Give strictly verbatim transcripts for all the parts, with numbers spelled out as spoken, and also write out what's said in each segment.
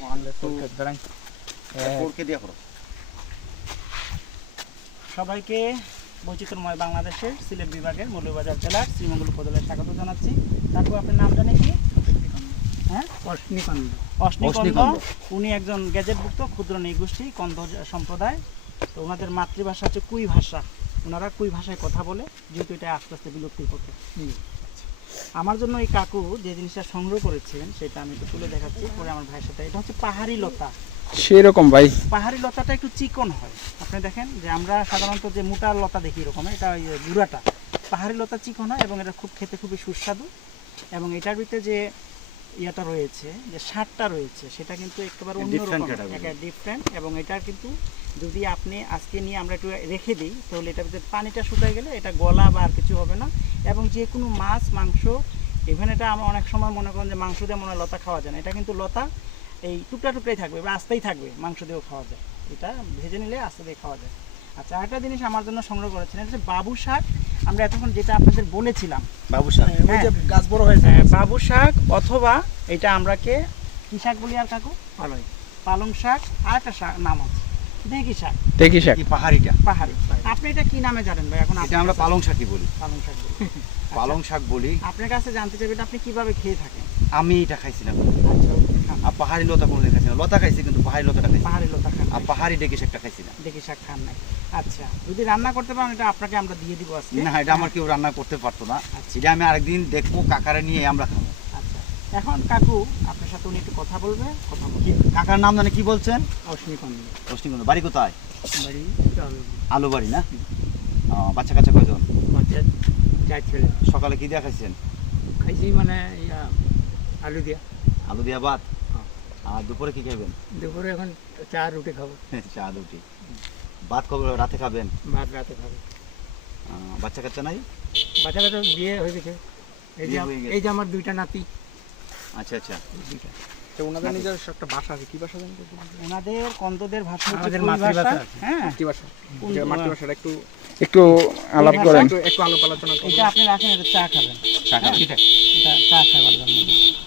সবাইকে বৈচিত্র্যময় বাংলাদেশের সিলেট বিভাগের মৌলভীবাজার জেলার শ্রীমঙ্গল উপজেলায় স্বাগত জানাচ্ছি। তারপর আপনার নাম জানেন কি? হ্যাঁ, অশ্নিকন্দ। অশ্নিকন্দ উনি একজন গ্যাজেটভুক্ত ক্ষুদ্র নৃগোষ্ঠী কন্দ সম্প্রদায়। তো ওনাদের মাতৃভাষা হচ্ছে কুই ভাষা। ওনারা কুই ভাষায় কথা বলে, যেহেতু এটা আস্তে আস্তে বিলুপ্তির পথে। আমার জন্য এই কাকু যে জিনিসটা সংগ্রহ করেছিলেন সেটা আমি একটু তুলে দেখাচ্ছি পরে আমার ভাইয়ের সাথে। এটা হচ্ছে পাহাড়ি লতা। সেরকম ভাই, পাহাড়ি লতাটা একটু চিকন হয়। আপনি দেখেন যে আমরা সাধারণত যে মোটা লতা দেখি এরকম, এটা ওই গুঁড়াটা। পাহাড়ি লতা চিকন হয় এবং এটা খুব খেতে খুবই সুস্বাদু। এবং এটার ভিতরে যে ইয়েটা রয়েছে, যে স্বাদটা রয়েছে, সেটা কিন্তু একেবারে অন্যরকম, একেবারে ডিফারেন্ট। এবং এটা কিন্তু যদি আপনি আজকে নিয়ে আমরা একটু রেখে দিই তাহলে এটার ভিতরে পানিটা শুকিয়ে গেলে এটা গলা বা আর কিছু হবে না। এবং যে কোনো মাছ মাংস, ইভেন এটা আমরা অনেক সময় মনে করেন যে মাংস দিয়ে মনে হয় লতা খাওয়া যায় না, এটা কিন্তু লতা এই টুকরা টুকরাই থাকবে বা আস্তেই থাকবে, মাংস দিয়েও খাওয়া যায়। এটা ভেজে নিলে আস্তে দিয়ে খাওয়া যায়। আচ্ছা, আরেকটা জিনিস আমার জন্য সংগ্রহ করেছেন, এটা হচ্ছে বাবু শাক। আমরা এতক্ষণ যেটা আপনাদের বলেছিলাম বাবু শাক, গাছ বড় হয়েছে, বাবু শাক অথবা এটা আমরাকে কি শাক বলি আর কাকু? পালং পালং শাক। আর একটা শাক নাম আছে দেখি শাক। দেখি শাক পাহাড়িটা পাহাড়ি। আপনি এটা কি নামে জানেন ভাই? এখন এটা আমরা পালং শাকই বলি। পালং শাক বলি। পালং শাক বলি। আপনার কাছে জানতে চাইবেন আপনি কিভাবে খেয়ে থাকেন? আমি এটা খাইছিলাম। আচ্ছা, আর পাহাড়ি লতা কোনোদিন খাইছি না। লতা খাইছি কিন্তু পাহাড়ি লতাটা খাইছি। পাহাড়ি লতা খান আর পাহাড়ি ডেকে শাকটা খাইছি না। ডেকে শাক খান নাই? আচ্ছা, যদি রান্না করতে পারেন এটা আপনাকে আমরা দিয়ে দিব আজকে। না, এটা আমার কেউ রান্না করতে পারতো না। এটা আমি আরেকদিন দেখবো, কাকারে নিয়ে আমরা খাবো। আচ্ছা, এখন কাকু আপনার সাথে উনি একটু কথা বলবে। কথা বলবে। কাকার নাম জানে কি বলছেন? অশ্নিকন্দ। অশ্নিকন্দ। বাড়ি কোথায়? বাড়ি আলু বাড়ি না? বাচ্চা কাচ্চা কয়জন? চার ছেলে। সকালে কি দিয়া খাইছেন? খাইছি মানে আলু দিয়া। আলু দিয়া ভাত। আর দুপুরে কি খাবেন? দুপুরে এখন চা রুটি খাবো। চা রুটি। ভাত কবে রাতে খাবেন? ভাত রাতে খাবো। বাচ্চা কাচ্চা নাই? বাচ্চা কাচ্চা বিয়ে হয়ে গেছে। এই যে এই যে আমার দুইটা নাতি। আচ্ছা আচ্ছা। দুইটা। তো ওনাদের নিজের একটা ভাষা আছে, কি ভাষা জানেন? ওনাদের কন্দদের ভাষা হচ্ছে মাতৃভাষা। হ্যাঁ, মাতৃভাষা। যে মাতৃভাষাটা একটু একটু আলাপ করেন, একটু আলাপ আলোচনা করেন। এটা আপনি রাখেন, এটা চা খাবেন। চা খাবেন? এটা এটা চা খাবার জন্য।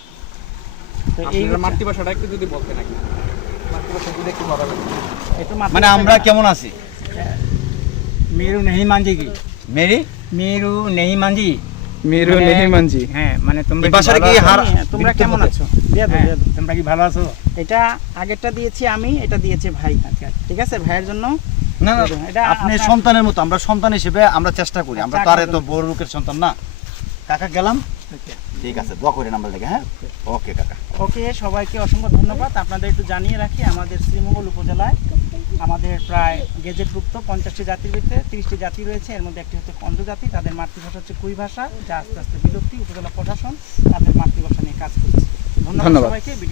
তো এই মাতৃভাষাটা একটু যদি বলতেন নাকি? মাতৃভাষা যদি একটু বলা যায়। একটু মানে আমরা কেমন আছি? মেরু নেহি মানজি কি? মেরি মেরু নেহি মানজি। মেরু নেহি মানজি। হ্যাঁ, মানে তোমরা এই ভাষাটা কি হার তোমরা কেমন আছো? দিয়ে দাও, দিয়ে দাও। তোমরা কি ভালো আছো? এটা আগেরটা দিয়েছি আমি, এটা দিয়েছে ভাই। আচ্ছা, ঠিক আছে, ভাইয়ের জন্য। না না, এটা আপনি সন্তানের মতো, আমরা সন্তান হিসেবে আমরা চেষ্টা করি। আমরা তো আর এত বড় লোকের সন্তান না। কাকা গেলাম। ঠিক আছে, দোয়া করেন আমরা লেগে। হ্যাঁ, ওকে কাকা। ওকে, সবাইকে অসংখ্য ধন্যবাদ। আপনাদের একটু জানিয়ে রাখি, আমাদের শ্রীমঙ্গল উপজেলায় আমাদের প্রায় গেজেটভুক্ত পঞ্চাশটি জাতির ভিতরে তিরিশটি জাতি রয়েছে। এর মধ্যে একটি হচ্ছে কন্দ জাতি। তাদের মাতৃভাষা হচ্ছে কুই ভাষা, যা আস্তে আস্তে বিলুপ্তি। উপজেলা প্রশাসন তাদের মাতৃভাষা নিয়ে কাজ করছে। ধন্যবাদ সবাইকে।